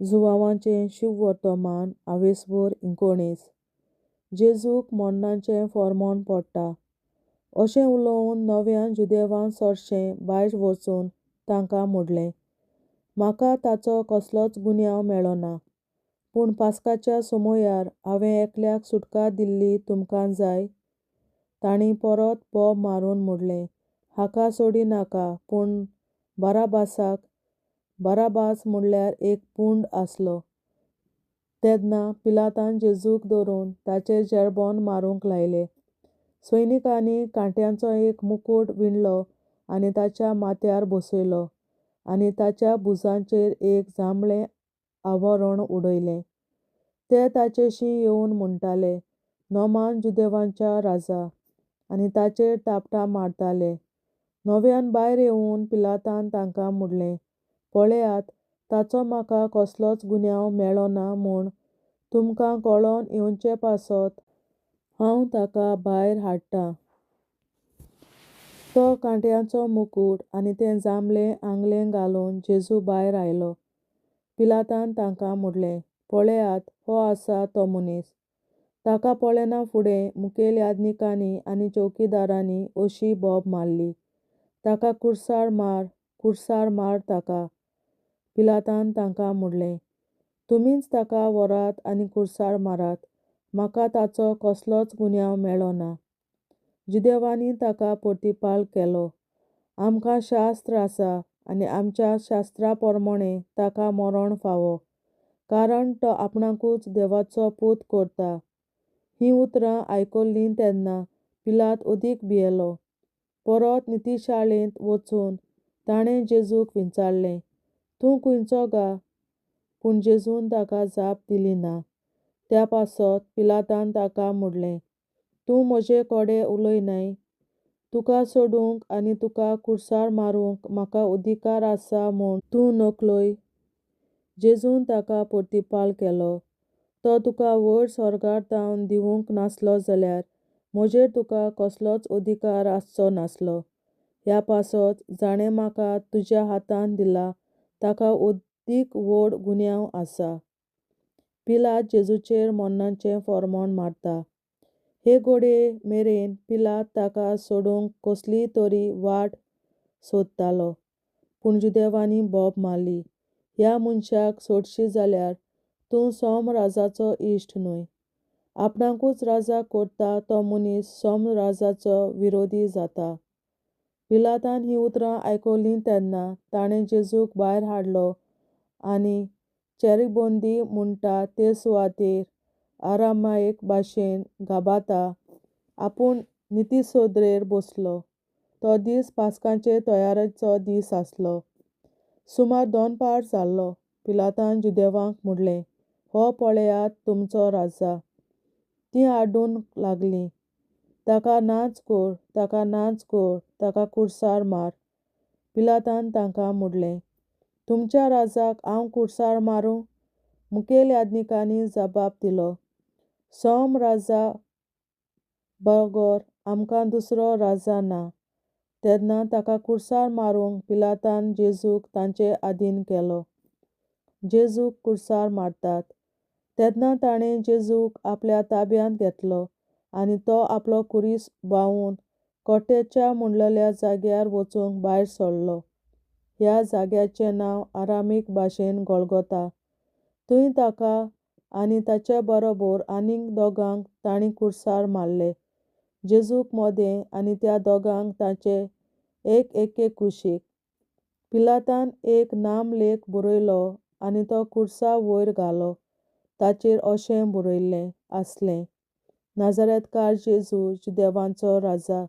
जुवांवाचें शुभ वर्तमान आवेसभर 19 जेजूक मोडणाचें फर्मोण पडटा अशें उलोवन नव्यान जुदेवान चडशें भायर वचून तांकां मोडलें. म्हाका ताचो कसलोच गुन्यांव मेळना, पूण पास्काच्या समयार हांवें एकल्याक सुटका दिल्ली तुमकां जाय. तांणी परत बोब मारून मोडलें, हाका सोडिनाका, पूण बाराबासाक. बाराबास म्हणल्यार एक पुंड आसलो. तेन्ना पिलातान जेजूक धरून ताचेर जेळबोन मारूंक लायलें. सैनिकांनी कांट्याचो एक मुकूट विणलो आनी ताच्या माथ्यार बसयलो आनी ताच्या भुजांचेर एक जांबळें आवरण उडयलें. ते ताचेशीं येवन म्हणटाले, नोमान जुदेवांच्या राजा, आनी ताचेर तापटां मारताले. नव्यान भायर येवन पिलातान तांकां म्हणलें, पळयात, ताचो म्हाका कसलोच गुन्यांव मेळना म्हूण तुमकां कळोन येवचे पासत हांव ताका भायर हाडटां. तो कांट्याचो मुकूट आनी तें जांबळें आंगलें घालून जेजू भायर आयलो. पिलातान तांकां म्हणलें, पळयात, हो आसा तो मनीस. ताका पळयना फुडें मुखेल याजकांनी आनी चौकीदारांनी अशी बोब मारली, ताका खुर्सार मार, खुर्सार मार ताका. पिलातान तांकां म्हणलें, तुमीच ताका व्हरात आनी खुर्सार मारात, म्हाका ताचो कसलोच गुन्यांव मेळना. जुदेवांनी ताका प्रतिपाल केलो, आमकां शास्त्र आसा आनी आमच्या शास्त्रा प्रमाणें ताका मरण फावो, कारण तो आपणाकूच देवाचो पूत करता. हीं उतरां आयकल्लीं तेन्ना पिलात अदीक भियेलो. परत नितीशाळेंत वचून ताणें जेजूक विचारलें, तूं खंयचो गा? पूण जेजून ताका जाप दिली ना. त्या पासत पिलातान ताका म्हणलें, तूं म्हजे कडेन उलयनाय? तुका सोडूंक आनी तुका खुर्सार मारूंक म्हाका अधिकार आसा म्हूण तूं नकलोय? जेजून ताका प्रतिपाल केलो, तो तुका वयर स्वर्गार धांवन दिवंक नासलो जाल्यार म्हजेर तुका कसलोच अधिकार आसचो नासलो. ह्या पासत जाणें म्हाका तुज्या हातांत दिला ताका अदीक व्हड गुन्यांव आसा. पिलात जेजूचेर मोडणाचें फर्मोण मारता. हे घडये मेरेन पिलात ताका सोडूंक कसलीय तरी वाट सोदतालो, पूण जुदेवांनी बोब मारली, ह्या मनशाक सोडशी जाल्यार तूं सोमराजाचो इश्ट न्हय. आपणाकूच राजा करता तो मनीस सोमराजाचो विरोधी जाता. पिलातान हीं उतरां आयकल्लीं तेन्ना ताणें जेजूक भायर हाडलो आनी चेरेबोंदी म्हणटा ते सुवातेर आरामायक भाशेन गाबाता आपूण नितीसोद्रेर बसलो. तो दीस पास्काचे तयारेचो दीस आसलो. सुमार 2 जाल्लो. पिलातान जुदेवांक म्हणलें, हो पळयात तुमचो राजा. तीं आड्डूंक लागलीं, ताका नाच कर, ताका नाच कर, ताका खुर्सार मार. पिलातान तांकां म्हणलें, तुमच्या राजाक हांव खुर्सार मारूं? मुखेल याजकांनी जबाब दिलो, सोमराजा बगर आमकां दुसरो राजा ना. तेन्ना ताका खुर्सार मारूंक पिलातान जेजूक तांचे आदीन केलो. जेजूक खुर्सार मारतात. तेन्ना ताणें जेजूक आपल्या ताब्यांत घेतलो आनी तो आपलो खुरीस भावून कोटेच्या म्हणलेल्या जाग्यार वचूंक भायर सरलो. ह्या जाग्याचें नांव आरामीक भाशेन गोलगोथा. थंय ताका आनी ताचे बरोबर आनीक दोगांक तांणी खुर्सार मारले, जेजूक मोदें आनी त्या दोगांक ताचे एके कुशीक. पिलातान एक नामलेख बरयलो आनी तो खुर्सा वयर घालो. ताचेर अशें बरयल्लें आसलें, नाजरेथकार जेजू जुदेवांचो राजा.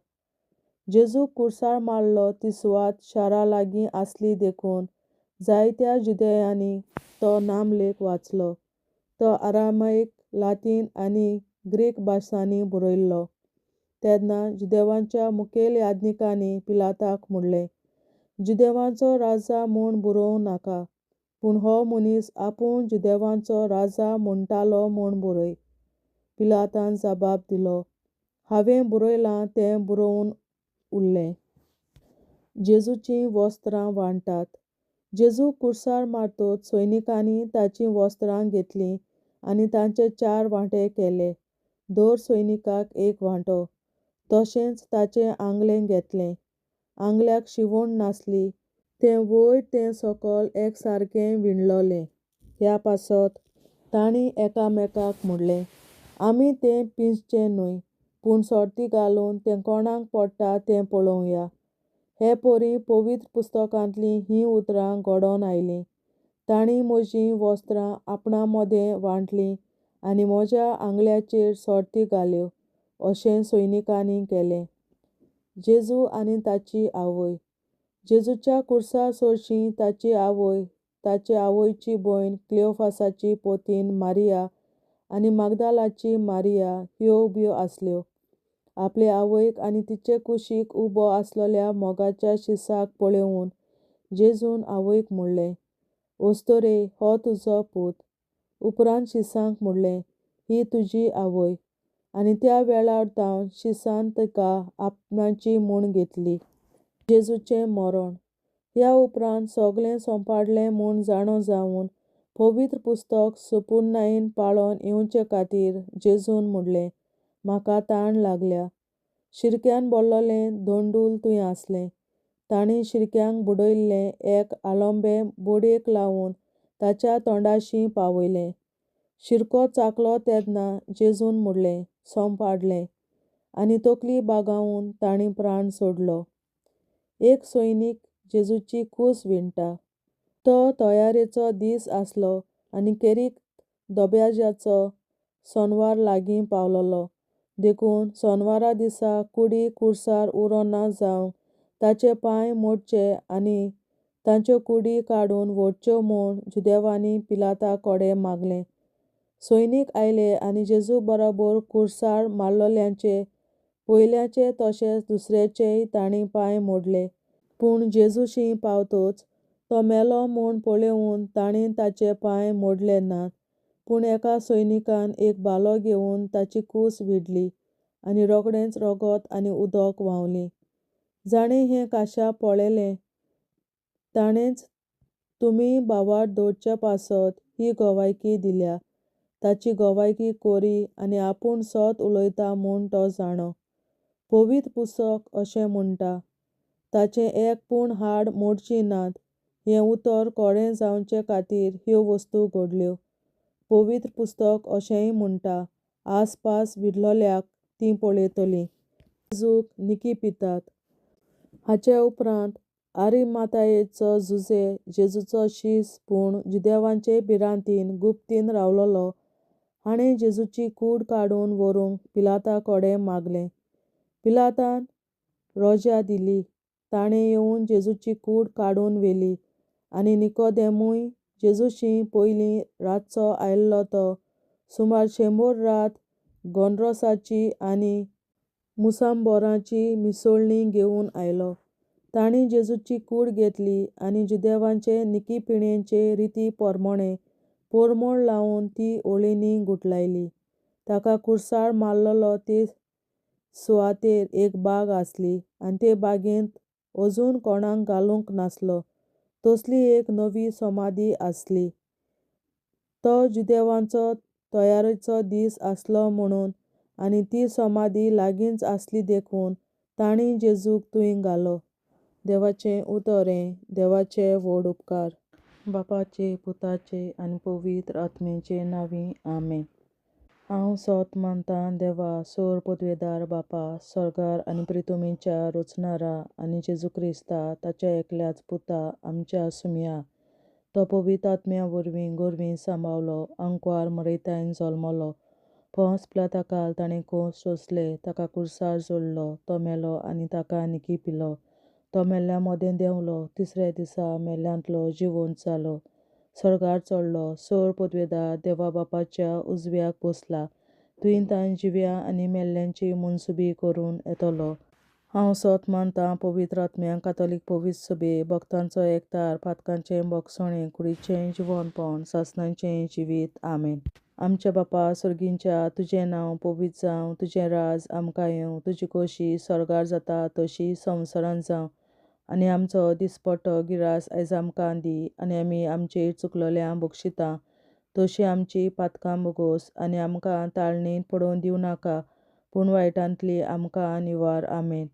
जेजूक खुर्सार मारलो ती सुवात शारा लागीं आसली देखून जायत्या जुदेयांनी तो नामलेख वाचलो. तो आरामायक, लातीन आनी ग्रीक भासांनी बरयल्लो. तेन्ना जुदेवांच्या मुखेल याजकांनी पिलाताक म्हणलें, जुदेवांचो राजा म्हूण बरोवं नाका, पूण हो मनीस आपूण जुदेवांचो राजा म्हणटालो म्हूण बरय. पिलातान जबाब दिलो, हांवें बरयलां तें बरोवन उरलें. जेजूचीं वस्त्रां वांटतात. जेजू कुर्सार मारतोच सैनिकांनी ताची वस्त्रां घेतलीं आनी तांचे 4 वांटे केले, दर सैनिकाक 1 वांटो. तशेंच ताचें आंगलें घेतलें. आंगल्याक शिवण नासली, तें वयर ते सकयल एकसारकें विणलोलें. ह्या पासत तांणी एकामेकाक म्हणलें, आमी तें पिंजचें न्हय, पूण सर्ती घालून तें कोणाक पडटा तें पळोवया. हे परी पवित्र पुस्तकांतलीं हीं उतरां घडोवन आयलीं. तांणी म्हजीं वस्त्रां आपणा मदें वांटलीं आनी म्हज्या आंगल्याचेर सर्ती घाल्यो, अशें सैनिकांनी केलें. जेजू आनी ताची आवय. जेजूच्या कुर्सा चडशीं ताची आवय, ताचे आवयची भयण क्लियोफासाची पत्नी मारिया आनी मागदालाची मारिया ह्यो उब्यो आसल्यो. आपले आवयक आनी तिचे कुशीक उबो आसलोल्या मोगाच्या शिसाक पळोवन जेजून आवयक म्हणलें, ओस्तोरे, हो तुजो पूत. उपरांत शिसांक म्हणलें, ही तुजी आवय. आनी त्या वेळार शिसान तिका आपणाची म्हूण घेतली. जेजूचें मरण. ह्या उपरांत सगळें सोंपाडलें म्हूण जाणो जावन पवित्र पुस्तक संपूर्णतायेन पाळोवन येवचे खातीर जेजून म्हणलें, म्हाका ताण लागल्या. शिरक्यान भरलोलें दोंडूल थंय आसलें. तांणी शिरक्यांक बुडयल्लें एक आलंबें बडयेक लावन ताच्या तोंडाशीं पावयलें. शिरको चाखलो तेन्ना जेजून म्हणलें, सोंपाडलें, आनी तकली बागावून तांणी प्राण सोडलो. एक सैनीक जेजूची कूस विणटा. तो तयारेचो दीस आसलो आनी खेरीत दबाज्याचो शेनवार लागीं पावलोलो. देखून शेनवारा दिसा कुडी कुर्सार उरो ना जावंक ताचे पांय मोडचे आनी तांच्यो कुडी काडून व्हरच्यो म्हूण जुदेवांनी पिलाता कडेन मागलें. सैनीक आयले आनी जेजू बरोबर कुर्सार मारलोल्यांचे पयल्याचे तशेंच दुसऱ्याचेय तांणी पांय मोडले. पूण जेजूशी पावतच तो मेलो म्हूण पळोवन तांणी ताचे पांय मोडले नात. पूण एका सैनिकान एक भालो घेवन ताची कूस विणली आनी रोखडेंच रगत आनी उदक व्हांवलीं. जाणें हें खाशा पळयलें ताणेंच तुमी भावार्थ दवरचे पासत ही गवायकी दिल्या. ताची गवायकी खरी आनी आपूण सत उलयता म्हूण तो जाणो. पवित्र पुस्तक अशें म्हणटा, ताचें एक पूण हाड मोडची नात. हें उतर खरें जावचे खातीर ह्यो वस्तू घडल्यो. पवित्र पुस्तक अशेंय म्हणटा, आसपास विणलोल्यांक तीं पळयतलीं. जेजूक निकिपितात. हाचे उपरांत आरिमाथायेचो जुझे जेजूचो शिश्य पूण जुदेवांचे भिरांतीन गुप्तीन रावलोलो हाणें जेजूची कूड काडून व्हरूंक पिलाता कडेन मागलें. पिलातान रोजा दिली. ताणें येवन जेजूची कूड काडून व्हेली. आनी निकोदेमूय जेजूशी पयलीं रातचो आयिल्लो तो सुमार 100 रात गोनरसाची आनी मुसांबरांची मिसळणी घेवन आयलो. तांणी जेजूची कूड घेतली आनी जुदेवांचे निखिपिणेचे रिती प्रमाणें परमळ लावन ती ओळींनी गुठलायली. ताका कुर्सार मारलोलो ते सुवातेर एक बाग आसली आनी ते बागेंत अजून कोणाक घालूंक नासलो तसली एक नवी समाधी आसली. तो जुदेवांचो तयारेचो दीस आसलो म्हणून आनी ती समाधी लागींच आसली देखून तांणी जेजूक थंय घालो. देवाचें उतरें. देवाचे व्हड उपकार. बापाचे, पुताचे आनी पवित्र आत्म्याचे नांवीं आमेन. हांव सत मानतां देवा, सर्वपदवेदार बापा, सर्गार आनी पृथ्वीच्या रचणारा आनी जेजू क्रिस्ता ताच्या एकल्याच पुता आमच्या सुम्या. तो पवित्र आत्म्या वरवीं गोरवीं सांबावलो, आंकवार मरयतायन जल्मलो. पोंस पिलाताकाल ताणें कोंस सोंसले, ताका कुर्सार जोडलो, तो मेलो आनी ताका निखिपिलो. तो मेल्ल्या मदें देंवलो, तिसऱ्या दिसा मेल्ल्यांतलो जिवंत जालो, सर्गार चडलो, सर्वपदवेदार देवा बापाच्या उजव्याक बसला. थंय तांण जिव्या आनी मेल्ल्यांची मनसुबी करून येतलो. हांव सत मानतां पवित्र आत्म्यांक, कातोलीक पवित्र सभे, भक्तांचो एकठार, पातकांचें भक्षणें, कुडीचें जिवंतपण, सासणाचें जिवीत. आमेन. आमच्या बापा सर्गींच्या, तुजें नांव पवित्र जावं, तुजें राज आमकां येवं, तुजी खोशी सर्गार जाता तशी संवसारांत जावं. आनी आमचो दिसपट्टो गिरास आयज आमकां दी, आनी आमी आमचेर चुकलोल्यांक बक्षिता, तशी आमची पातकां बोगोस आनी आमकां ताळणेंत पडोवन दिवं नाका, पूण वायटांतली आमकां निवार. आमेन.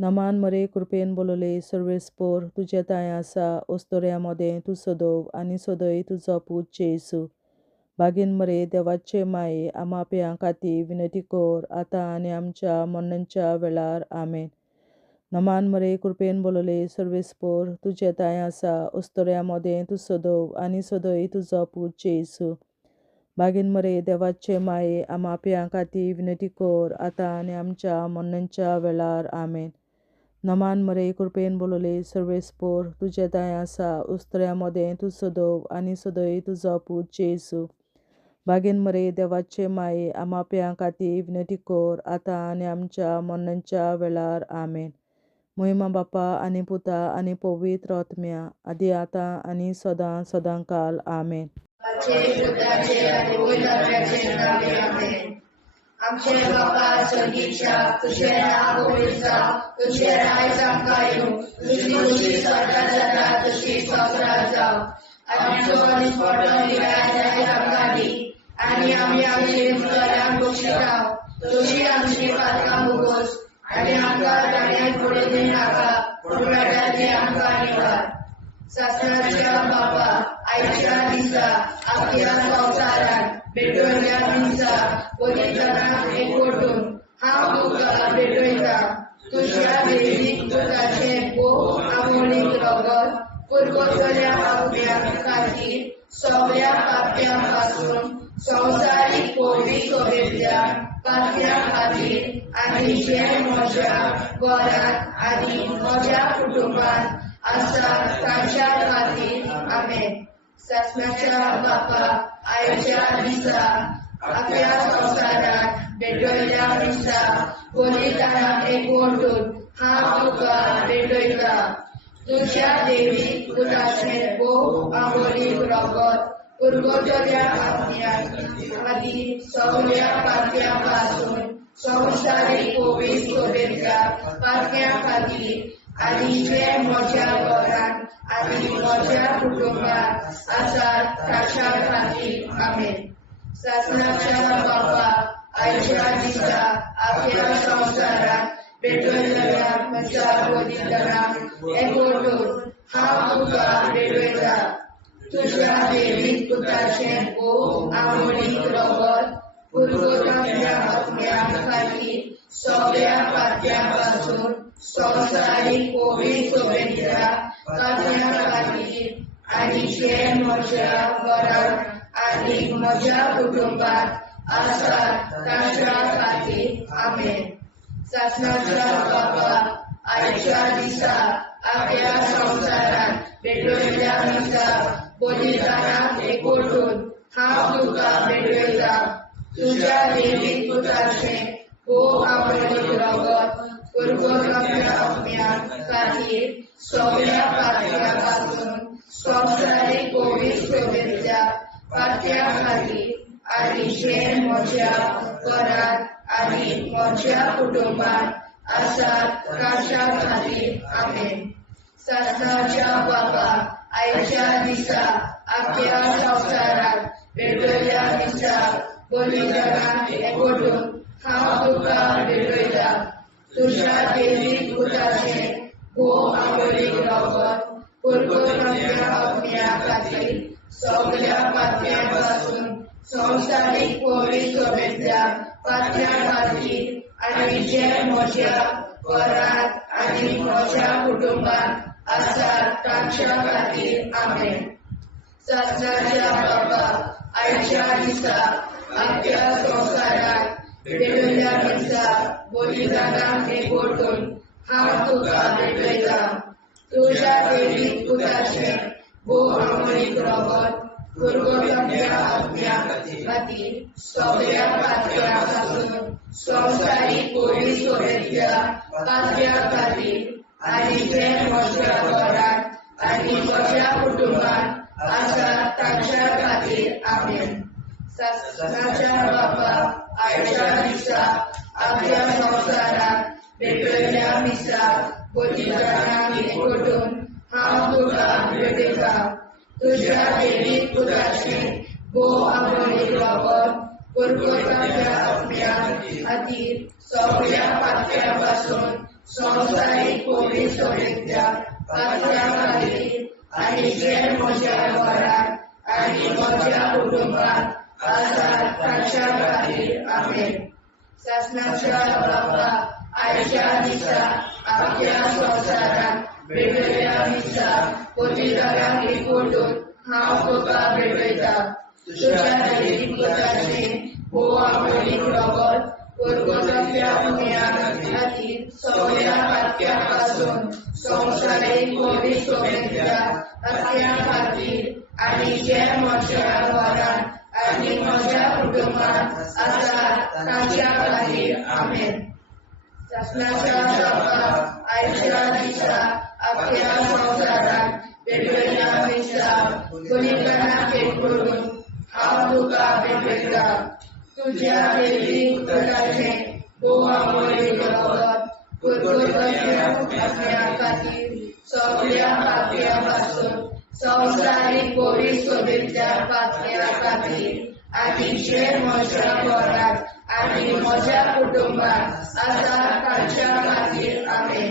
नमान मरे कृपेन बोलोले सर्वेस्पोर, तुजे ताय आसा ओस्तोऱ्या मोदें तूं सोदोव आनी सोदय तुजो पूत जेसू. बागीन मरे देवाचे माये आमाप्यां खातीर विनंती कोर, आतां आनी आमच्या मरणाच्या वेळार. आमेन. नमान मरे कृपेन बोलोले सर्वेस्पोर, तुजे ताय आसा ओस्तोऱ्या मोदें तूं सोदोव आनी सोदय तुजो पूत जेसू. बागीन मरे देवाचे माये आमाप्यां खातीर विनंती कोर, आतां आनी आमच्या मरणाच्या वेळार. आमेन. नमान मरे कृपेन बोलोले सर्वेस्पोर, तुजे ताय आसा ओस्तोऱ्या मोदें तूं सोदोव आनी सोदय तुजो पूत जेसू. बागीन मरे देवाचे माये आमाप्यां खातीर विनंती कोर, आतां आनी आमच्या मरणाच्या वेळार. आमेन. महिमा बापा आनी पुता आनी पवित्र आत्म्या, आदी आतां आनी सदां सदांकाल. आमेन. आमचे बापा स्वर्गीच्या, तुझे नाव पवित्र जावं, तुझे राज आमकां येवं, तुजी खुशी स्वर्गांत जाता तशी संवसारांत जावं. आमचो दिसपट्टो गिरास आयज आमकां दी, आनी आमी आमचे चुकलोल्यांक बक्षिता, तशी आमची पातकां बोगोस आनी आमकां ताळणेंत पडोवन दिवं नाका, पूण वायटांतली आमकां निवार. सासणाच्या बापा, आयच्या दिसा आपल्या संवसारांत भेटवयल्या दिसा पवित्रांक एकवटून हांव तुका भेटयता. तुज्या दैवीक पुताचें भोव आमोणीक रगत पुरगोटल्या आत्म्यां खातीर सगळ्या पाप्यां पासून संवसारीक पवित्र सोबेतल्या पाप्यां खातीर आनी जे म्हज्या घरांत आनी म्हज्या कुटुंबांत आसा तांच्या खातीर. आमेन. सासणाच्या बापा, आयच्या दिसा आपल्या संवसारांत भेटवयल्या दिसा पवित्रांक एकवटून हांव तुका भेटयता. तुज्या दैवीक पुताचें भोव आमोणीक रगत पुरगोटल्या आत्म्यां खातीर सगळ्या पाप्यां पासून संवसारीक पवित्र सोबेतल्या पाप्यां खातीर आनी जे म्हज्या घरांत आनी म्हज्या कुटुंबांत आसात तांच्या खातीर. आमेन. सासणाच्या बापा, आयच्या दिसा आपल्या संवसारांत भेटवयल्या म्हज्या पवित्रांक एकवटून हांव तुका भेटयता. तुज्या दैवीक पुताचें भोव आमोणीक रगत पुरगोटल्या आत्म्यां खातीर सगळ्या पाप्यां पासून संवसारीक पवित्र सोबेतल्या पाप्यां खातीर आनी जे म्हज्या घरांत आनी म्हज्या कुटुंबांत आसात तांच्या खातीर. आमेन. सासणाच्या बापा, आयच्या दिसा आपल्या संवसारांत भेटवयल्या दिसा पवित्रांक एकवटून हांव तुका भेटयता. तुज्या दैवीक पुताचें भोव आमोणीक रगत पुरगोटल्या आत्म्यां खातीर सगळ्या पाप्यां पासून संवसारीक पवित्र सोबेतल्या पाप्यां खातीर आनी जे म्हज्या घरांत आनी म्हज्या कुटुंबांत आसात तांच्या खातीर. आमेन. सासणाच्या बापा, आयच्या दिसा आपल्या संवसारांत भेटवयल्या दिसा पवित्रांक एकवटून हांव तुका भेटयता. तुज्या दैवीक पुताचें भोव आमोणीक रगत पुरगोटल्या आत्म्यां खातीर सगळ्या पाप्यां पासून संवसारीक पवित्र सोबेतल्या पाप्यां खातीर आनी जे म्हज्या घरांत आनी म्हज्या कुटुंबांत आसात तांच्या खातीर. आमेन. सासणाच्या बापा, आयच्या दिसा आपल्या संवसारांत भेटवयल्या दिसा पवित्रांक एकवटून हांव तुका भेटयता. तुज्या दैवीक पुताचें भोव आमोणीक रगत पुरगोटल्या आत्म्यां खातीर सगळ्या पाप्यां पासून संवसारीक पवित्र सोबेतल्या पाप्यां खातीर आनी जे म्हज्या घरांत आनी म्हज्या कुटुंबांत आसात तांच्या खातीर. आमेन. सासणाच्या बापा, आयच्या दिसा आपल्या संवसारांत भेटयल्या मिसाक पवित्रांक एकवटून हांव तुका भेटयता तुज्या देवीक पुताचे भोव आमोणीक लागून पुरगोताच्या आत्म्या खातीर सगळ्या पातळ्यां पासून संवसारीक पवित्रतेच्या पातळ्या खातीर आनी जे म्हज्या घरांत आनी म्हज्या कुटुंबांत आसात तांच्या खातीर आमेन. शासनाच्या बाबा आयच्या दिसा आपल्या संवसारांत भेटयल्या दिसा पवित्रांक एकवटून हांव तुका भेटयता तुज्या देवीक पुताचे भोव आमोणीक लागून पुरगोताच्या आत्म्या खातीर सगळ्या पातळ्यां पासून संवसारीक पवित्रतेच्या पातळ्या खातीर आनी जे म्हज्या घरांत आनी म्हज्या कुटुंबांत आसात तांच्या खातीर आमेन. शासनाच्या बाबा आयच्या दिसा आपल्या संवसारांत भेटयल्या दिसा पवित्रांक एकवटून हांव तुका भेटयता तुज्या देवीक पुताचे भोव आमोणीक लागून पुरगोताच्या आत्म्या खातीर सगळ्या पातळ्यां पासून संवसारीक पवित्रतेच्या पातळ्या खातीर आनी जे म्हज्या घरांत आनी म्हज्या कुटुंबांत आसात तांच्या खातीर आमेन.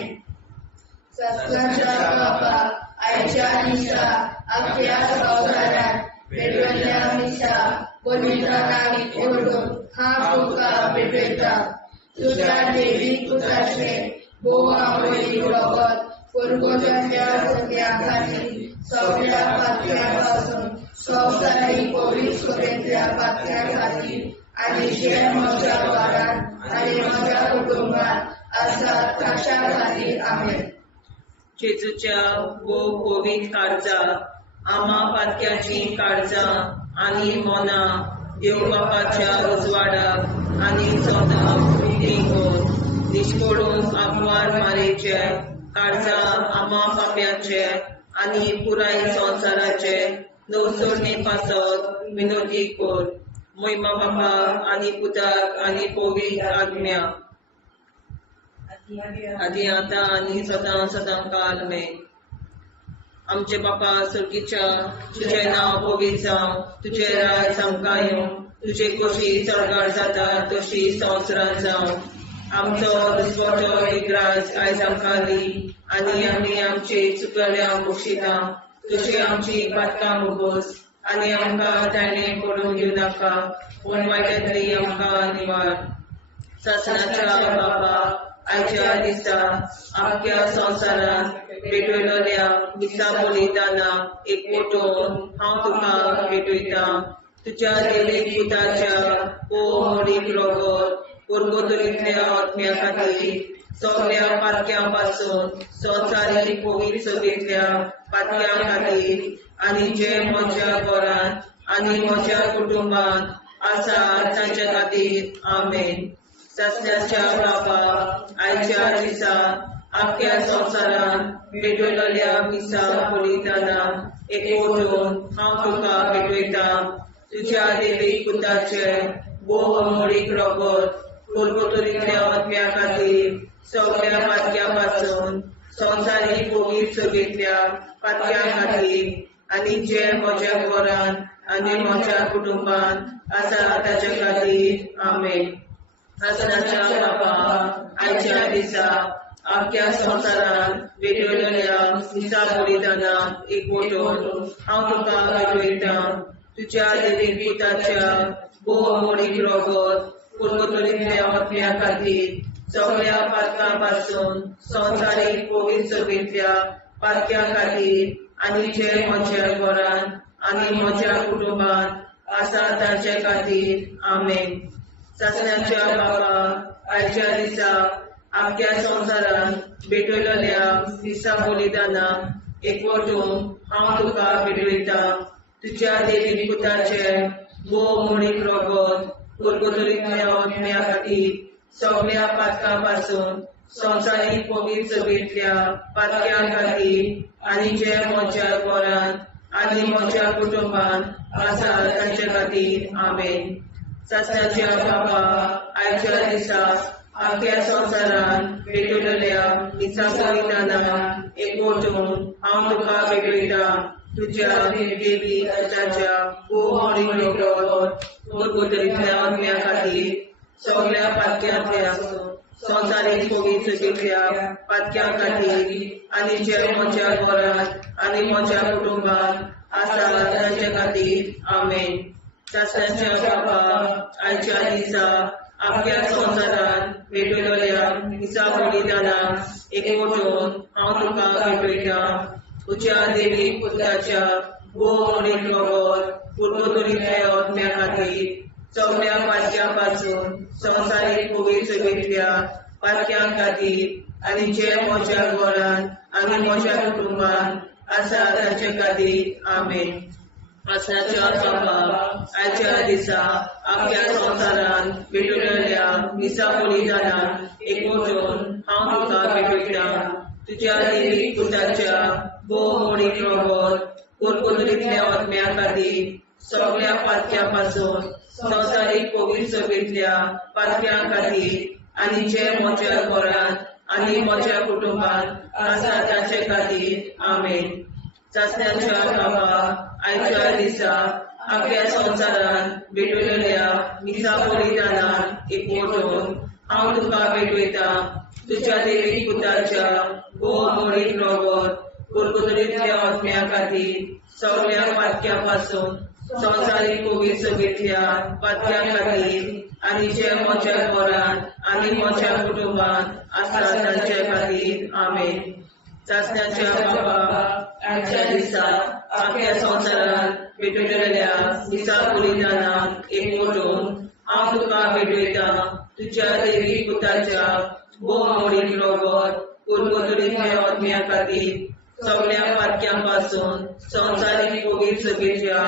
शासनाच्या बाबा आयच्या दिसा आपल्या संवसारांत भेटयल्या दिसा पवित्रांक एकवटून हांव तुका भेटयता तुज्या देवीक पुताचे भोव आमोणीक लागून पुरगोताच्या आत्म्या खातीर सगळ्या पातळ्यां पासून संवसारीक पवित्रतेच्या पातळ्या खातीर आनी जे म्हज्या घरांत आनी म्हज्या कुटुंबांत आसात तांच्या खातीर आमेन. जेजूच्या भोव पवित्र काळजा आमा पातक्याची काळजां आनी मोना देव बापाच्या उजवाडाक आनी सदांच विधीक निश्कोडून आग्वार मारेचे काळजा आमा पाप्याचे आनी पुराय संवसाराचे नवसोडणे पासत विनोदी कोर महिमा बापा आनी पुताक आनी पवित्र आत्म्या आदी आतां आनी सदां सदां काल आमेन. आमचे बापा सर्गीच्या तुझें नांव पवित्र जावं तुजें राज आमकां येवं तुजे कशी चडगाड जाता तशी संवसारांत जावं आमचो दिसवटो एक राज आयज आमकां दी आनी आमी आमचे चुकल्यांक बक्षिता तशी आमची पातकां मुगोस आनी आमकां ताणें पडून दिवं नाका पूण वायटांतली आमकां निवार. शासनाच्या बाबा आयच्या दिसा आख्या संवसारांत भेटयलोल्या दिसा बलिदाना एकवटून हांव तुका भेटयता तुज्या देवीक पुताच्या भोव आमोणीक लागून पुरगोताच्या आत्म्या खातीर सगळ्या पातक्यां पासून संवसारीक पवित्रतेच्या पातळ्या खातीर आनी जे म्हज्या घरांत आनी म्हज्या कुटुंबांत आसात तांच्या खातीर आमेन. शासनाच्या बाबा आयच्या दिसा आख्या संवसारांत भेटयलोल्या दिसा बलिदाना एकवटून हांव तुका भेटयता तुज्या देवीक पुताचे भोव आमोणीक लागून पुरगोताच्या आत्म्या खातीर सगळ्या पातक्यां पासून संवसारीक पवित्रतेच्या पातळ्या खातीर आनी जे म्हज्या घरांत आनी म्हज्या कुटुंबांत आसा ताच्या खातीर आमेन. शासनाच्या बाबा आयच्या दिसा आख्या संवसारांत भेटयलोल्या दिसा बलिदाना एकवटून हांव तुका भेटयता तुज्या देवीक पुताच्या भोव आमोणीक लागून पुरगोताच्या आत्म्या खातीर सगळ्या पातकां पासून संवसारीक पवित्रतेच्या पातक्या खातीर आनी जे म्हज्या घरांत आनी म्हज्या कुटुंबांत आसा तांचे खातीर आमेन. शासनाच्या बाबा आयच्या दिसा आख्या संवसारांत भेटयलोल्या दिसा बलिदाना एकवटून हांव तुका भेटयता तुज्या देवीक पुताचे भोव आमोणीक लागून पुरगोताच्या आत्म्या खातीर सगळ्या पातकां पासून संवसारीक पवित्रतेच्या पातक्या खातीर आनी जे म्हज्या घरांत आनी म्हज्या कुटुंबांत आसा तांचे खातीर आमेन. शासनाच्या बाबा आयच्या दिसा आख्या संवसारान भेटलेल्या मिसा बलिदानाक एकवटून हांव तुका भेटयता तुज्या देवी त्याच्या गोरगोतरीतल्या आत्म्या खातीर सगळ्या पातक्यांतले आसूं संवसारीक पवित्रतेच्या पातक्यां खातीर आनी जे म्हज्या घरांत आनी म्हज्या कुटुंबांत आसा तांचे खातीर आमेन. शास्त्राच्या बाबा आयच्या दिसा आख्या संवसारान भेटलेल्या मिसा बलिदानाक एकवटून हांव तुका भेटयता तुज्या देवी पुत्राच्या गोमडीक रगत गोरगोतरीतल्या आत्म्या खातीर सगळ्या पातक्यां पासून संवसारीक पवित्रतेच्या पातक्यां खातीर आनी जे म्हज्या घरांत आनी म्हज्या कुटुंबांत आसा तांचे खातीर आमेन. आसाच्या बाबा आयच्या दिसा आख्या संवसारान भेटलेल्या मिसा बलिदानाक एकवटून हांव तुका भेटयता तुज्या देवी पुत्राच्या गोमडीक रगत गोरगोतरीतल्या आत्म्या खातीर सगळ्या पातक्यां पासून संवसारीक पवित्रतेच्या पातक्यां खातीर आनी जे म्हज्या घरांत आनी म्हज्या कुटुंबांत आसा तांचे खातीर आमेन. चाचण्याच्या बाबा आयच्या दिसा आख्या संवसारान भेटलेल्या मिसा बलिदानाक एकवटून हांव तुका भेटयता तुज्या देवी पुत्राच्या गोमडीक रगत गोरगोतरीतल्या आत्म्या खातीर सगळ्या पातक्यां पासून संवसारीक पवित्रतेच्या पातक्यां खातीर आनी जे म्हज्या घरांत आनी म्हज्या कुटुंबांत आसा तांचे खातीर आमेन. चाचण्याच्या बाबा आयच्या दिसा आख्या संवसारान भेटलेल्या मिसा बलिदानाक एकवटून हांव तुका भेटयता तुज्या देवी पुत्राच्या गोमडीक रगत गोरगोतरीतल्या आत्म्या खातीर सगळ्या पातक्यां पासून संवसारीक पवित्रतेच्या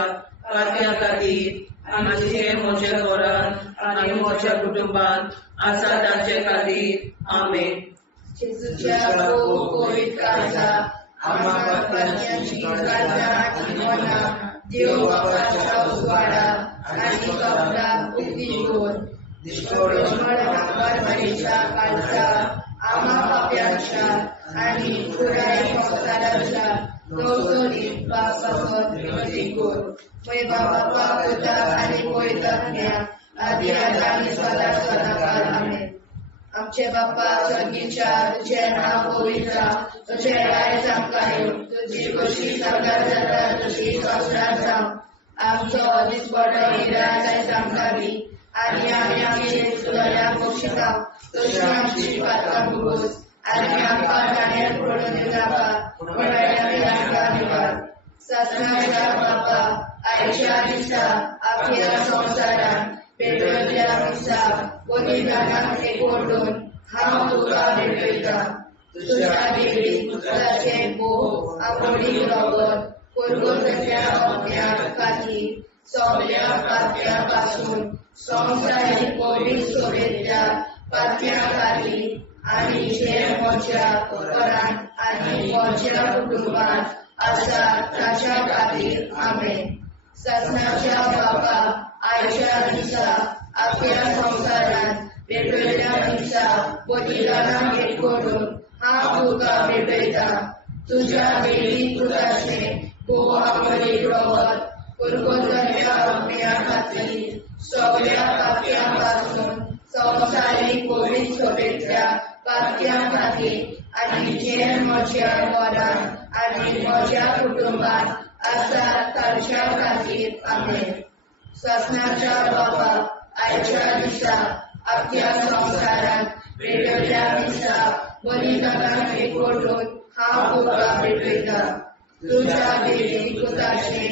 पातक्यां खातीर आनी जे म्हज्या घरांत आनी म्हज्या कुटुंबांत आसा तांचे खातीर आमेन. जेजूच्या पवित्र काळजा आम्हा पातक्यांची काळजा आनी मना देव बापाच्या उजवाडा आनी कपडा उक्ती दोन परमारीच्या काळजा आम्हा पाप्यांच्या आनी पुराय संवसाराच्या नवसरीत पापासत विनती कर. मैबा बापा पुता आनी पवित्रात्म्या आदी आनी सदा सदाकाळ आमेन. आमचे बापा स्वर्गीच्या तुझे नाव पवित्र तुझे राय जावं तुझी कशी सगळ्यात जाता तशी संवसारांत जावं. आमचो दिसपडो हिराय जायत आमकां दी आनी आमी आमचे सुदाऱ्याक बक्षिता तशी आमची पातकां भोगोस आनी आमकां गाण्यार पडून नाका पूण आमकां निवाड. ससनाच्या बापा आयच्या दिसा आख्या संवसारान भेटलेल्या मिसा बलिदानाक एकवटून हांव तुका भेटयता तुज्या देवी पुत्राचे गोमडीक रगत गोरगोतरीतल्या आत्म्या खातीर सगळ्या पातक्यां पासून संवसारीक पवित्रतेच्या पातक्यां खातीर आनी जे म्हज्या घरांत आनी म्हज्या कुटुंबांत आसा ताच्या खातीर आमेन. ससनाच्या बापा आयच्या दिसा आख्या संवसारान भेटलेल्या मिसा बलिदानाक एकवटून हांव तुका भेटयता तुज्या देवी पुत्राचे गोमडीक रगत गोरगोतरीतल्या आत्म्या खातीर सगळ्या पातक्यां पासून संवसारीक पवित्रतेच्या पातक्यां खातीर आनी जे म्हज्या घरांत आनी म्हज्या कुटुंबांत आसा तांच्या खातीर आमेन. ससनाच्या बापा आयच्या दिसा आख्या संवसारान भेटलेल्या मिसा बलिदानाक एकवटून हांव तुका भेटयता तुज्या देवी पुत्राचे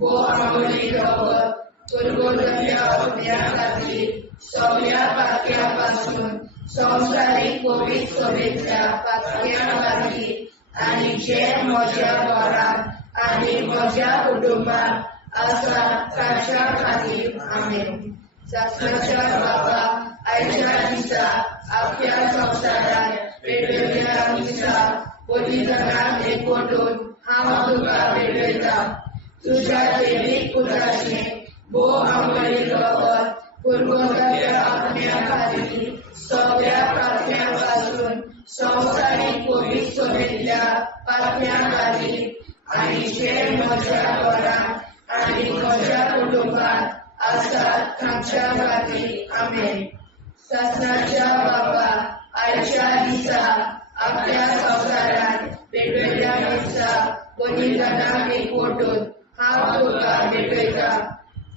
गोमडीक रगत गोरगोतरीतल्या आत्म्या खातीर सगळ्या पातक्यां पासून संवसारीक पवित्रतेच्या पातक्यां खातीर आनी जे म्हज्या घरांत आनी म्हज्या कुटुंबांत आसा तांच्या खातीर आमेन. ससनाच्या बापा आयच्या दिसा आख्या संवसारान भेटलेल्या मिसा बलिदानाक एकवटून हांव तुका भेटयता तुज्या देवी पुत्राचे गोमडीक रगत गोरगोतरीतल्या आत्म्या खातीर सगळ्या सोबितल्या पातल्या खातीर आनी जे म्हज्या घरांत आनी म्हज्या कुटुंबात आसात तांच्या खातीर आमेन. ससनाच्या बाबा आयच्या दिसा आपल्या संवसारांत पेटयल्या दिसा बलिदानाक एकवटून हांव तुका भेटयता.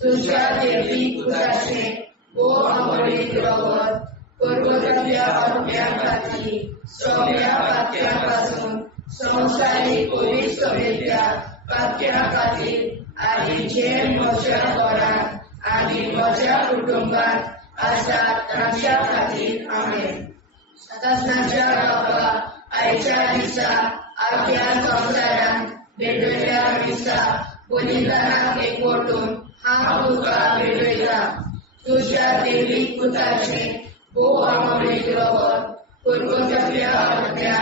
तुज्या देवीक पुताचें भोव आवडीक रगत परगतल्या आत्म्या खातीर सगळ्या पात्या पासून संवसारीक पवित्र सभेच्या पात्या खातीर आनी जे म्हज्या घरांत आनी म्हज्या कुटुंबात आसात तांच्या खातीर आमेन. ससनाच्या बाबा आयच्या दिसा आपल्या संवसारांत भेटयल्या दिसा बलिदानाक एकवटून हांव तुका भेटयता. तुज्या देवीक पुताचें भोव आवडीक रगत परगतल्या आत्म्या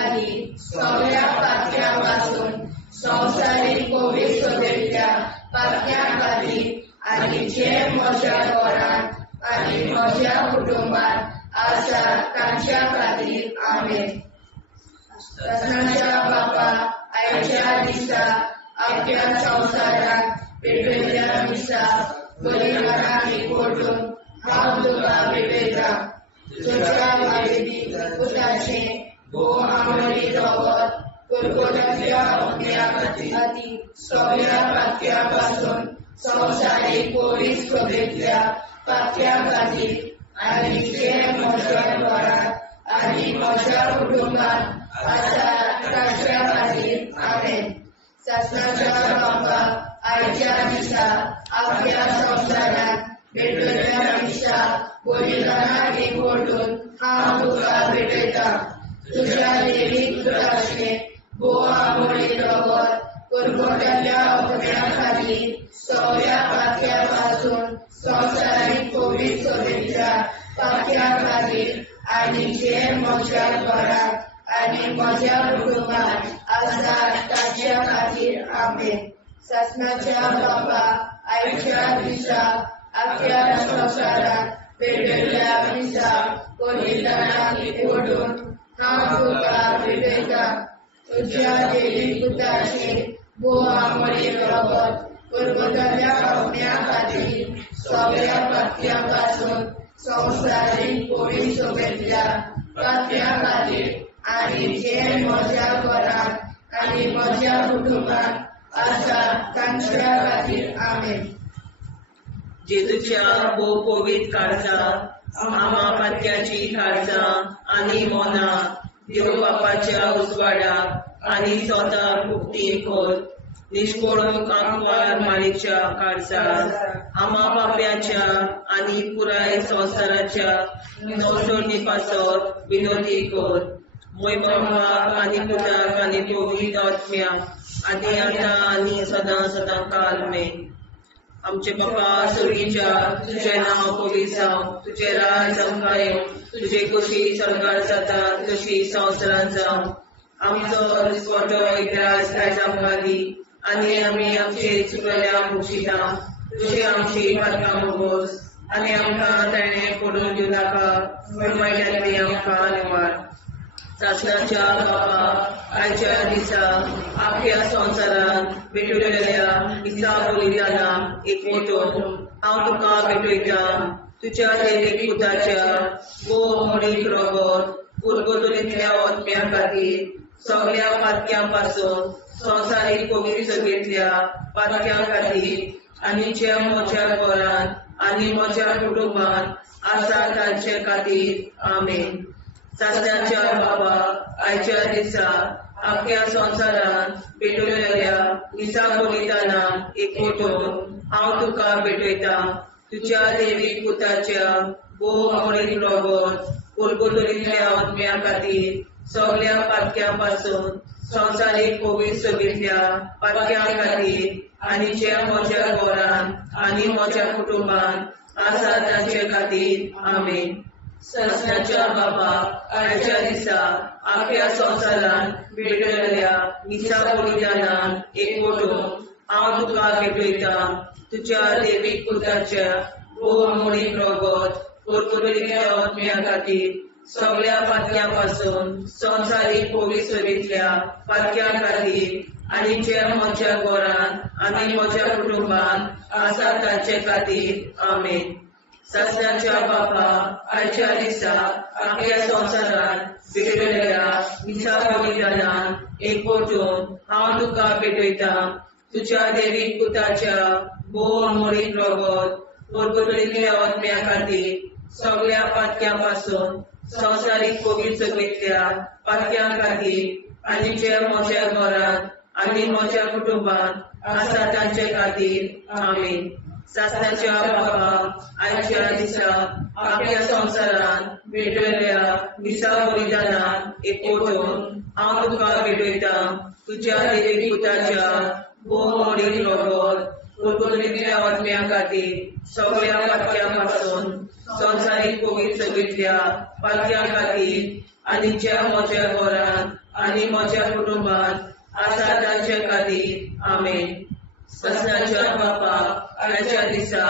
आनी सगळ्या पात्या पासून संवसारीक पवित्र सभेच्या पात्या खातीर आनी जे म्हज्या घरांत आनी म्हज्या कुटुंबात आसात तांच्या खातीर आमेन. ससनाच्या बाबा आयच्या दिसा आपल्या संवसारांत भेटयल्या दिसा बलिदानाक एकवटून हांव तुका भेटयता. तुज्या देवीक पुताचें भोव आवडीक रगत परगतल्या आत्म्या खातीर सगळ्या पात्या पासून संवसारीक पवित्र सभेच्या पात्या खातीर आनी जे म्हज्या घरांत आनी म्हज्या कुटुंबात आसात तांच्या खातीर आमेन. ससनाच्या बाबा आयच्या दिसा आपल्या संवसारांत भेटयल्या दिसा बलिदानाक एकवटून हांव तुका भेटयता. तुज्या देवीक पुताचें भोव आवडीक रगत परगतल्या आत्म्या खातीर सगळ्या पात्या पासून संवसारीक पवित्र सभेच्या पात्या खातीर आनी जे म्हज्या घरांत आनी म्हज्या कुटुंबात आसात तांच्या खातीर आमेन. ससनाच्या बाबा आयच्या दिसा आपल्या संवसारांत भेटयल्या दिसा बलिदानाक एकवटून हांव तुका भेटयता. तुज्या देवीक पुताचें भोव आवडीक रगत परगतल्या आत्म्या खातीर सगळ्या पात्या पासून संवसारीक पवित्र सभेच्या पात्या खातीर आनी जे म्हज्या घरांत आनी म्हज्या कुटुंबात आसात तांच्या खातीर आमेन. जेजूच्या भोव पवित्र काळजांत आमा पात्याची काळजां आनी मोना देव बापाच्या उजवाडाक आनी स्वता मुक्ती खोल निष्कोळूक आंकवार माळेच्या काळजांत आमा बाप्याच्या आनी पुराय संवसाराच्या संसोडणी पासत विनोदी कोर. मोय बापाक आनी पुताक आनी पवित्र आत्म्याक आदी आतां आनी सदां सदां काल मेन. आमचे बापा सगळीच्या तुझें नांव पवित्र जावं, तुजें राज आमकां येवं, तुजे कशी सरकार जाता तशी संवसारांत जावं. आमचो दिसवटो एकदांच आयज आमकां दी आनी आमी आमचे चुकल्यांक बक्षिता. तुजी आमची पातकां भोगोस आनी आमकां ताणें पडून दिवं नाका पण वायट्यांतली आमकां निवार. ससनाच्या बाबा आयच्या दिसा आपल्या संवसारांत भेटयल्या दिसा बलिदानाक एकवटून हांव तुका भेटयता. तुज्या देवीक पुताच्या भोव आवडीक रगत परगतल्या आत्म्या खातीर सगळ्या पात्या पासून संवसारीक पवित्र सभेच्या पात्या खातीर आनी जे म्हज्या घरांत आनी म्हज्या कुटुंबात आसा तांचे खातीर आमेन. ससनाच्या बाबा आयच्या दिसा आपल्या संवसारांत भेटयल्या दिसा बलिदानाक एकवटून हांव तुका भेटयता. तुज्या देवीक पुताच्या भोव आवडीक रगत परगतल्या आत्म्या खातीर सगळ्या पात्या पासून संवसारीक पवित्र सभेच्या पात्या खातीर आनी जे म्हज्या घरांत आनी म्हज्या कुटुंबात आसा तांचे खातीर आमेन. ससनाच्या बाबा आयच्या दिसा आपल्या संवसारांत भेटयल्या दिसा बलिदानाक एकवटून हांव तुका भेटयता. तुज्या देवीक पुताच्या भोव आवडीक रगत परगतल्या आत्म्या खातीर सगळ्या पातक्यापासून संवसारीक पोवी सोबीतल्या पातक्यां खातीर आनी जे म्हज्या घरांत आनी म्हज्या कुटुंबांत आसा तांचे खातीर आमेन. सस्याच्या बापा, आयच्या दिसा आख्या संवसारांत भेटलेल्या दिसा बलिदानान एकवटून हांव तुका भेटयता. तुज्या देवीक पुताच्या भोव अमोलीक रगत परगटलेल्या आत्म्या खातीर सगळ्या पातक्यापासून संवसारीक कोवीड सगळीतल्या पातक्यां खातीर आनी जे म्हज्या घरांत आनी म्हज्या कुटुंबांत आसा तांचे खातीर आमेन. सासणाच्या बापा, आयच्या दिसा आख्या संवसारांत भेटलेल्या दिसा बलिदानान एकवटून हांव तुका भेटयता. तुज्या देवीक पुताच्या भोव अमोलीक रगत परगटलेल्या आत्म्या खातीर सगळ्या पातक्यापासून संवसारीक कोवीड सगळीतल्या पातक्यां खातीर आनी ज्या म्हज्या घरांत आनी म्हज्या कुटुंबांत आसा तांचे खातीर आमेन. सस्याच्या बापा, आयच्या दिसा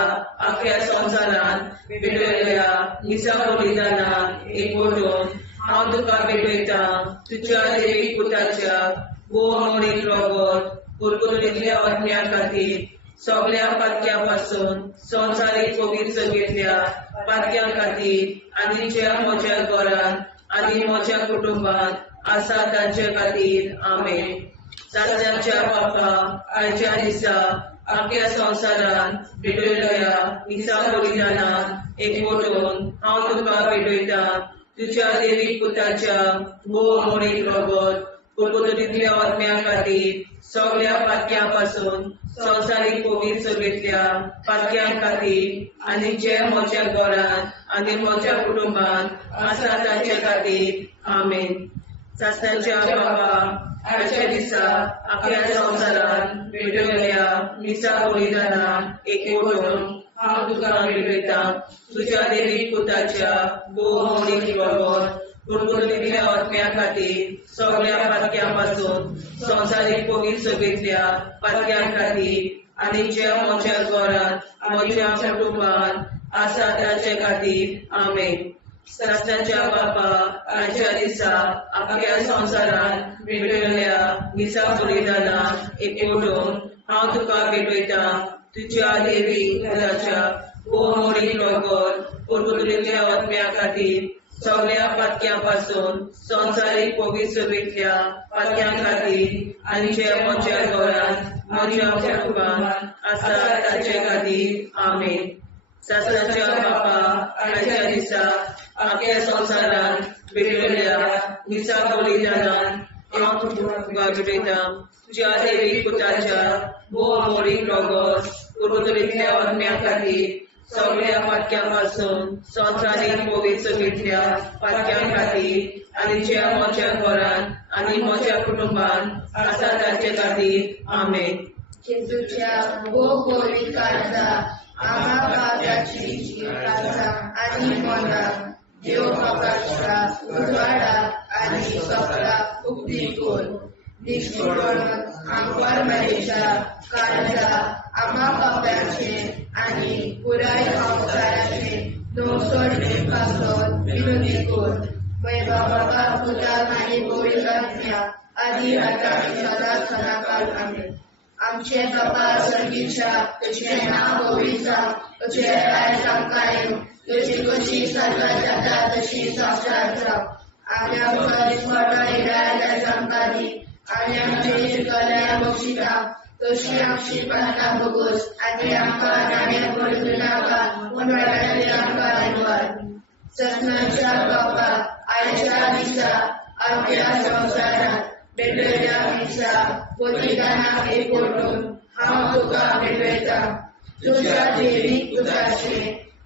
आख्या संवसारांत भेटलेल्या दिसा बलिदानान एकवटून हांव तुका भेटयता. तुज्या देवीक पुताच्या भोव अमोलीक रगत परगटलेल्या आत्म्या खातीर सगळ्या पातक्यापासून संवसारीक कोवीड सगळीतल्या पातक्यां खातीर आनी ज्या म्हज्या घरांत आनी म्हज्या कुटुंबांत आसा तांचे खातीर आमेन. सस्याच्या बापा, आयच्या दिसा आख्या संवसारांत भेटलेल्या दिसा बलिदानान एकवटून हांव तुका भेटयता. तुज्या देवीक पुताच्या भोव अमोलीक रगत परगटलेल्या आत्म्या खातीर सगळ्या पातक्यापासून संवसारीक कोवीड सगळीतल्या पातक्यां खातीर आनी जे म्हज्या घरांत आनी म्हज्या कुटुंबांत आसा तांचे खातीर आमेन. सस्याच्या बापा, आयच्या दिसा आख्या संवसारांत भेटलेल्या दिसा बलिदानान एकवटून हांव तुका भेटयता. तुज्या देवीक पुताच्या भोव अमोलीक रगत परगटलेल्या आत्म्या खातीर सगळ्या पातक्यापासून संवसारीक कोवीड सगळीतल्या पातक्यां खातीर आनी जे म्हज्या घरांत म्हज्या कुटुंबांत आसा तांचे खातीर आमेन. सस्याच्या बापा, आयच्या दिसा आख्या संवसारांत भेटलेल्या दिसा बलिदानान एकवटून हांव तुका भेटयता. तुज्या देवीक पुताच्या भोव अमोलीक रगत परगटलेल्या आत्म्या खातीर सगळ्या पातक्यापासून संवसारीक कोवीड सगळीतल्या पातक्यां खातीर आनी जे म्हज्या घरांत म्हज्या कुटुंबांत आसा तांचे खातीर आमेन. सस्याच्या बापा, आयच्या दिसा आख्या संवसारांत भेटलेल्या दिसा बलिदानान हांव तुका भेटयता. तुज्या देवीक पुताच्या भोव अमोलीक रगत परगटलेल्या आत्म्या खातीर सगळ्या पातक्यापासून संवसारीक कोवीड सगळीतल्या पातक्यां खातीर आनी जे म्हज्या घरांत आनी म्हज्या कुटुंबांत आसा तांचे खातीर आमेन. जेजूच्या भोव कोवीड काळजा आम्हा पापाची काळजा आनी मनाक देव बापाच्या उजवाडाक आनी सपनाक उक्ती कर. निष्ठुरण आमकां मेरेच्या काळजा आम्हा पापाचे आनी पुराय संवसाराचे नवसोडणे पासत विनोदी कर. बाबा पुताक आनी पवित्र आत्म्या आदी आतां आनी सदांच सदांकाळ आमेन. आमचे बाबा सर्गीच्या तुझे नाव पवित्र तुझे राय आमकां येवं. तुझी कशी सर्व जाता तशी संवसारांत राव. आनी आमकां दिसपट्टो राय आमकां दी आनी आमचे शिकल्या बक्षिता तशी आमची प्रार्थना बगोस आनी आमकां नाण्या पडूं नाका पूण वाटायले आमकां निवार. सस्नाच्या बापा, आयच्या दिसा आख्या संवसारांत भेटलेल्या दिसा बलिदानाक एकवटून हांव तुका भेटयता. तुज्या देवीक पुताचे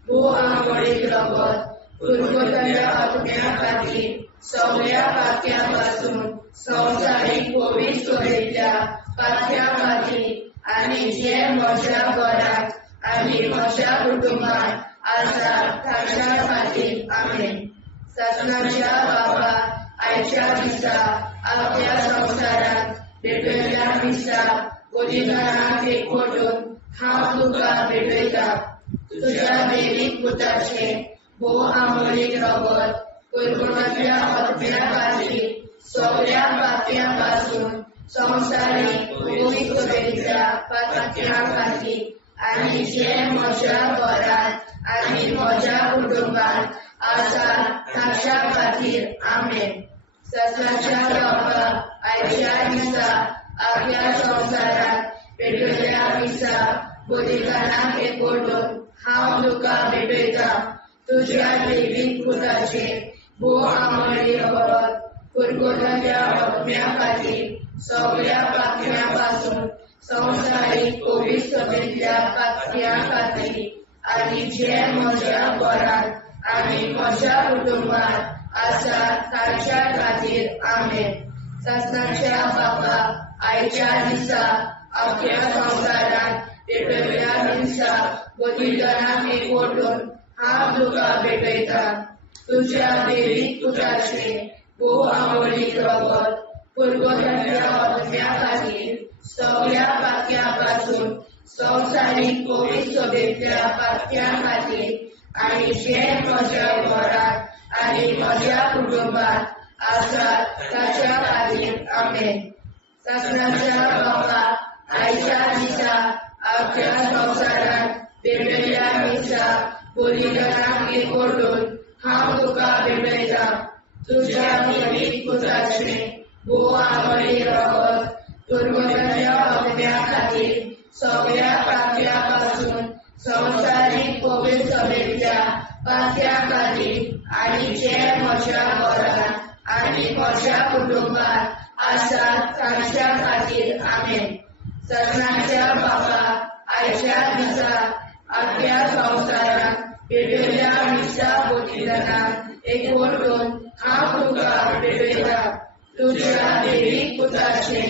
भोव अमोलीक रगत परगटलेल्या आत्म्या खातीर सगळ्या पातक्यापासून संवसारीक कोवीड सगळीतल्या पातक्यां खातीर आनी जे म्हज्या घरांत आनी म्हज्या कुटुंबांत आसा तांच्या खातीर आमेन. सस्नाच्या बापा, आयच्या दिसा आख्या संवसारांत भेटलेल्या दिसा बलिदानाक एकवटून हांव तुका भेटयता. तुज्या देवीक पुताचे भोव अमोलीक रगत कुरकुरातल्या आत्म्या खातीर सगळ्या पापयांपासून संवसारीक पवित्रतेच्या पातक्या खातीर आनी जे म्हज्या घरांत आनी म्हज्या कुटुंबात आसा ताच्या खातीर आमेन. सत्याच्या बाबा आयच्या दिसा आपल्या संवसारात पेटयल्या दिसा बलिदानाक एकवटून हांव तुका भेटयता. तुज्या दैवीक पुताचे भोव आमळे वरत कुरकुरातल्या आत्म्या खातीर सगळ्या पापयांपासून संवसारीक पवित्रतेच्या पातक्या खातीर आनी जे म्हज्या घरांत आनी म्हज्या कुटुंबात आसा ताच्या खातीर आमेन. सत्याच्या बाबा आयच्या दिसा आपल्या संवसारात पेटयल्या दिसा बलिदानाक एकवटून हांव तुका भेटयता. तुज्या दैवीक पुताचे भोव आमळीक रगत कुरकुरातल्या आत्म्या खातीर सगळ्या पापयांपासून संवसारीक पवित्रतेच्या पातक्या खातीर आनी जे म्हज्या घरांत आनी म्हज्या कुटुंबात आसा ताच्या खातीर आमेन. सत्याच्या बाबा आयच्या दिसा आपल्या संवसारात पेटयल्या दिसा बलिदानाक एकवटून हांव तुका भेटयता. तुज्या दैवीक पुताचे भोव आमळीक रगत कुरकुरातल्या आत्म्या खातीर सगळ्या पापयांपासून संवसारीक पवित्रतेच्या पातक्या खातीर आनी जे म्हज्या घरांत आनी म्हज्या कुटुंबात आसा ताच्या खातीर आमेन. सत्याच्या बाबा आयच्या दिसा आपल्या संवसारात पेटयल्या दिसा बलिदानाक एकवटून हांव तुका भेटयता. तुज्या दैवीक पुताचे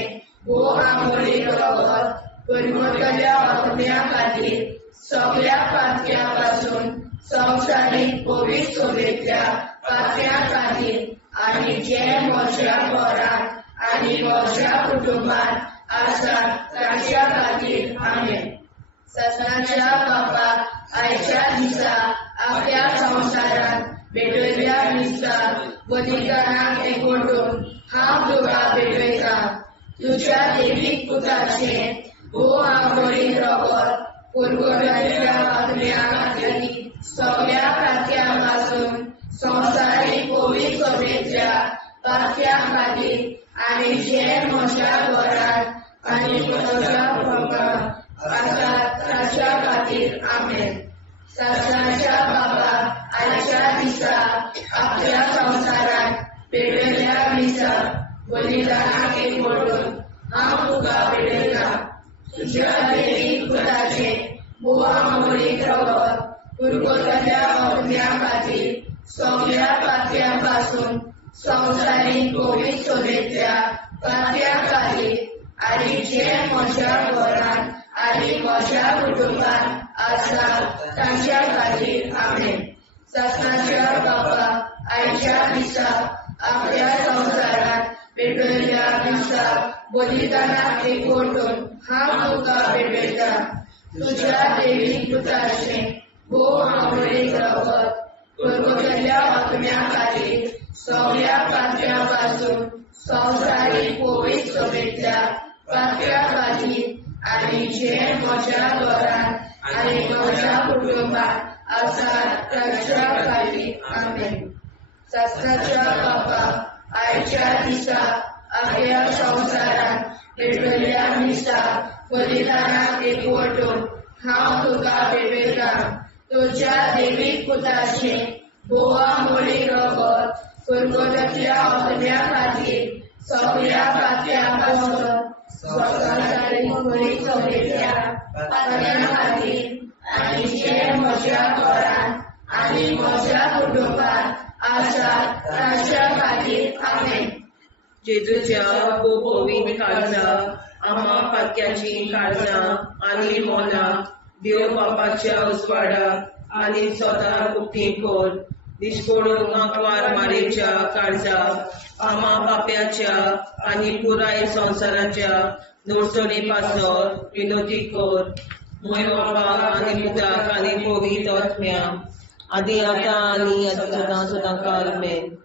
भोव आमळीक रगत कुरकुरातल्या आत्म्या खातीर सगळ्या पापयांपासून संवसारीक पवित्रतेच्या पातक्या खातीर आनी जे म्हज्या घरांत आनी म्हज्या कुटुंबात आसा ताच्या खातीर आमेन. सत्याच्या बाबा आयच्या दिसा आपल्या संवसारात पेटयल्या दिसा बलिदानाक एकवटून हांव तुका भेटयता. तुज्या दैवीक पुताचे भोव आमळीक रगत कुरकुरातल्या आत्म्या खातीर सगळ्या पापयांपासून संवसारीक पवित्रतेच्या पातक्या खातीर आनी जे म्हज्या घरांत आनी म्हज्या कुटुंबात आसा ताच्या खातीर आमेन. सत्याच्या बाबा आयच्या दिसा आपल्या संवसारात पेटयल्या दिसा बलिदानाक एकवटून हांव तुका भेटयता. तुज्या दैवीक पुताचे भोव आमळीक रगत कुरकुरातल्या आत्म्या खातीर सगळ्या पापयांपासून संवसारीक पवित्रतेच्या पातक्या खातीर आनी जे म्हज्या घरांत आनी म्हज्या कुटुंबात आसा ताच्या खातीर आमेन. सत्याच्या बाबा आयच्या दिसा आपल्या संवसारात पेटयल्या दिसा बलिदानाक एकवटून हांव तुका भेटयता. तुज्या दैवीक पुताचे भोव आमळीक रगत कुरकुरातल्या आत्म्या खातीर सगळ्या पापयांपासून संवसारीक पवित्रतेच्या पातक्या खातीर आनी जे म्हज्या घरांत आनी म्हज्या कुटुंबात आसा ताच्या खातीर आमेन. सत्याच्या बाबा आयच्या दिसा आपल्या संवसारात पेटयल्या दिसा बलिदानाक एकवटून हांव तुका भेटयता. तुज्या दैवीक पुताचे भोव आमळीक रगत कुरकुरातल्या आत्म्या खातीर सगळ्या पापयांपासून संवसारीक पवित्रतेच्या पातक्या खातीर आनी जे म्हज्या घरांत आनी म्हज्या कुटुंबात आसा ताच्या खातीर आमेन. जेजूच्या पवित्र काळजा आम्हा पातक्याची काळजां आनी मोना देव बापाच्या उजवाडाक आनी स्वता उक्ती कोर. निष्पळून आंकवार मारेच्या काळजा आम्हा पाप्याच्या आनी पुराय संवसाराच्या नोडसणी पासर विनोदी कोर. मोय बाबा आनी पुताक आनी पवित्र आत्म्या आदी आतां आनी सदां सदां काल आमेन.